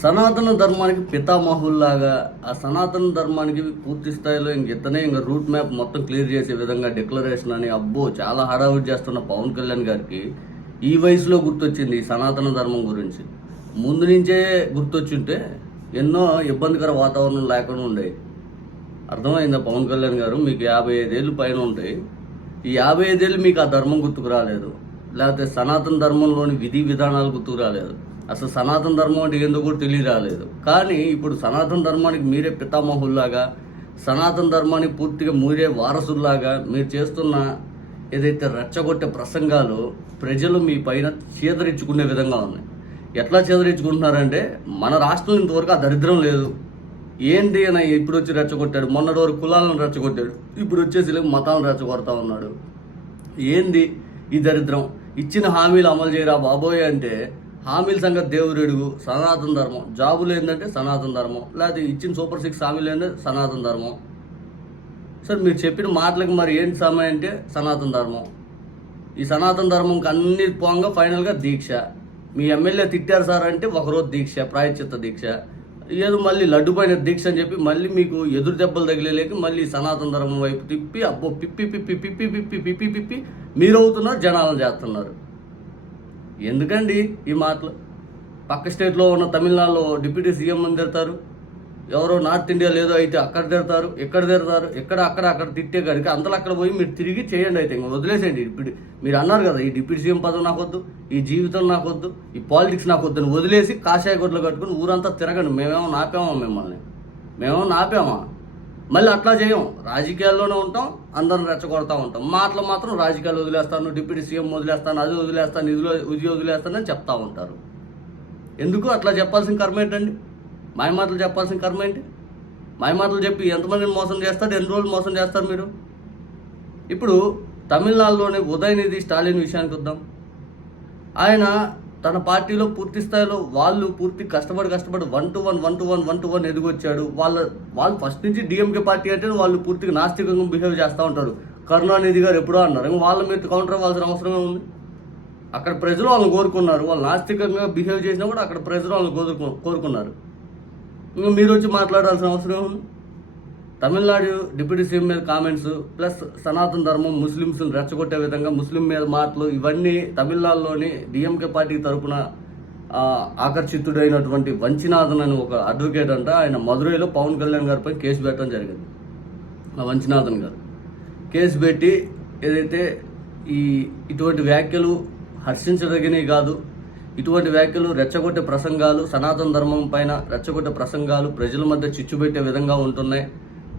సనాతన ధర్మానికి పితామహుల్లాగా ఆ సనాతన ధర్మానికి పూర్తి స్థాయిలో ఇంక ఇతనే ఇంకా రూట్ మ్యాప్ మొత్తం క్లియర్ చేసే విధంగా డిక్లరేషన్ అని అబ్బో చాలా హడావుడి చేస్తున్న పవన్ కళ్యాణ్ గారికి ఈ వయసులో గుర్తొచ్చింది ఈ సనాతన ధర్మం గురించి. ముందు నుంచే గుర్తొచ్చుంటే ఎన్నో ఇబ్బందికర వాతావరణం లేకుండా ఉండేవి అర్థమైందా పవన్ కళ్యాణ్ గారు? మీకు యాభై ఐదేళ్ళు పైన ఉంటాయి ఈ యాభై ఐదేళ్ళు మీకు ఆ ధర్మం గుర్తుకు రాలేదు. లేకపోతే సనాతన ధర్మంలోని విధి విధానాలు గుర్తుకు రాలేదు. అసలు సనాతన ధర్మం అంటే ఏందో కూడా తెలియ రాలేదు కానీ ఇప్పుడు సనాతన ధర్మానికి మీరే పితామహుల్లాగా సనాతన ధర్మానికి పూర్తిగా మీరే వారసుల్లాగా మీరు చేస్తున్న ఏదైతే రెచ్చగొట్టే ప్రసంగాలు ప్రజలు మీ పైన చేదరించుకునే విధంగా ఉన్నాయి. ఎట్లా చేదరించుకుంటున్నారంటే మన రాష్ట్రంలో ఇంతవరకు ఆ దరిద్రం లేదు. ఏంటి అని ఇప్పుడు వచ్చి రెచ్చగొట్టాడు మొన్నటి వరకు కులాలను రెచ్చగొట్టాడు ఇప్పుడు వచ్చేసి మతాలను రెచ్చగొడతా ఉన్నాడు. ఏంది ఈ దరిద్రం? ఇచ్చిన హామీలు అమలు చేయరా బాబోయ్ అంటే హామీల సంగతి దేవుడు ఎడుగు సనాతన ధర్మం జాబులు ఏంటంటే సనాతన ధర్మం లేకపోతే ఇచ్చిన సూపర్ సిక్స్ హామీలు ఏంటంటే సనాతన ధర్మం సార్ మీరు చెప్పిన మాటలకు మరి ఏంటి సమయం అంటే సనాతన ధర్మం ఈ సనాతన ధర్మంకి అన్ని పోంగా ఫైనల్గా దీక్ష మీ ఎమ్మెల్యే తిట్టారు సార్ అంటే ఒకరోజు దీక్ష ప్రాయశ్చిత్త దీక్ష ఏదో మళ్ళీ లడ్డు పైన దీక్ష అని చెప్పి మళ్ళీ మీకు ఎదురు దెబ్బలు తగిలేక మళ్ళీ సనాతన ధర్మం వైపు తిప్పి అబ్బో పిప్పి పిప్పి పిప్పి పిప్పి పిప్పి పిప్పి మీరు అవుతున్నారు జనాలను చేస్తున్నారు ఎందుకండి ఈ మాటలు? పక్క స్టేట్లో ఉన్న తమిళనాడులో డిప్యూటీ సీఎం అని తిడతారు. ఎవరో నార్త్ ఇండియా లేదో అయితే అక్కడ తిడతారు ఎక్కడ తిడతారు ఎక్కడ అక్కడ అక్కడ తిట్టే గడికి అంతలో అక్కడ పోయి మీరు తిరిగి చేయండి అయితే ఇంకా వదిలేసేయండి ఇప్పుడు మీరు అన్నారు కదా ఈ డిప్యూటీ సీఎం పదవి నాకొద్దు ఈ జీవితం నాకొద్దు ఈ పాలిటిక్స్ నాకొద్దు అని వదిలేసి కాషాయ గొడ్లు కట్టుకుని ఊరంతా తిరగండి. మేమేమో నాపామా మిమ్మల్ని. మేమేమో నాపామా. మళ్ళీ అట్లా చేయం. రాజకీయాల్లోనే ఉంటాం అందరం రెచ్చగొడతా ఉంటాం. మాటలు మాత్రం రాజకీయాలు వదిలేస్తాను డిప్యూటీ సీఎం వదిలేస్తాను అది వదిలేస్తాను ఇది ఇది వదిలేస్తాను చెప్తా ఉంటారు. ఎందుకు అట్లా చెప్పాల్సిన కర్మ ఏంటండి? మాయ మాటలు చెప్పాల్సిన కర్మ ఏంటి? మాయ మాటలు చెప్పి ఎంతమందిని మోసం చేస్తారు ఎన్ని రోజులు మోసం చేస్తారు మీరు? ఇప్పుడు తమిళనాడులోని ఉదయనిధి స్టాలిన్ విషయానికి వద్దాం. ఆయన తన పార్టీలో పూర్తి స్థాయిలో వాళ్ళు పూర్తి కష్టపడి కష్టపడి one to one one to one one to one ఎదిగొచ్చాడు వాళ్ళ వాళ్ళు ఫస్ట్ నుంచి డిఎంకే పార్టీ అంటే వాళ్ళు పూర్తిగా నాస్తికంగా బిహేవ్ చేస్తూ ఉంటారు. కరుణానిధి గారు ఎప్పుడో అన్నారు ఇంకా వాళ్ళ మీద కౌంటర్ అవ్వాల్సిన అవసరమే ఉంది అక్కడ ప్రజలు వాళ్ళని కోరుకున్నారు. వాళ్ళు నాస్తికంగా బిహేవ్ చేసినా కూడా అక్కడ ప్రజలు వాళ్ళని కోరుకు కోరుకున్నారు. ఇంకా మీరు వచ్చి మాట్లాడాల్సిన అవసరం ఉంది తమిళనాడు డిప్యూటీ సీఎం మీద కామెంట్స్ ప్లస్ సనాతన ధర్మం ముస్లిమ్స్ని రెచ్చగొట్టే విధంగా ముస్లిం మీద మాటలు ఇవన్నీ తమిళనాడులోని డిఎంకే పార్టీ తరపున ఆకర్షితుడైనటువంటి వంచినాథన్ అని ఒక అడ్వకేట్ అంట. ఆయన మధురైలో పవన్ కళ్యాణ్ గారిపై కేసు పెట్టడం జరిగింది. ఆ వంచినాథన్ గారు. కేసు పెట్టి ఏదైతే ఈ ఇటువంటి వ్యాఖ్యలు హర్షించదగినవి కాదు ఇటువంటి వ్యాఖ్యలు రెచ్చగొట్టే ప్రసంగాలు సనాతన ధర్మం పైన రెచ్చగొట్టే ప్రసంగాలు ప్రజల మధ్య చిచ్చు పెట్టే విధంగా ఉంటున్నాయి.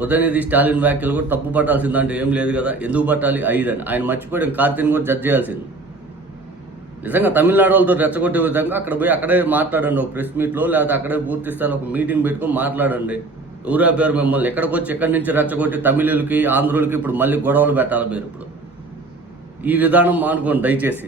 ఉదయనిధి స్టాలిన్ వ్యాఖ్యలు కూడా తప్పు పట్టాల్సిందంటే ఏం లేదు కదా. ఎందుకు పట్టాలి? ఐదని ఆయన మర్చిపోయి కార్తీని కూడా జడ్జ్ చేయాల్సింది. నిజంగా తమిళనాడు వాళ్ళతో రెచ్చగొట్టే విధంగా అక్కడ పోయి అక్కడే మాట్లాడండి. ఒక ప్రెస్ మీట్లో లేకపోతే అక్కడే పూర్తి స్థాయిలో ఒక మీటింగ్ పెట్టుకుని మాట్లాడండి. ఊరా పేరు మిమ్మల్ని? ఎక్కడికి వచ్చి ఎక్కడి నుంచి రెచ్చగొట్టి తమిళులకి ఆంధ్రులకి ఇప్పుడు మళ్ళీ గొడవలు పెట్టాలి మీరు ఇప్పుడు. ఈ విధానం మానుకోండి దయచేసి.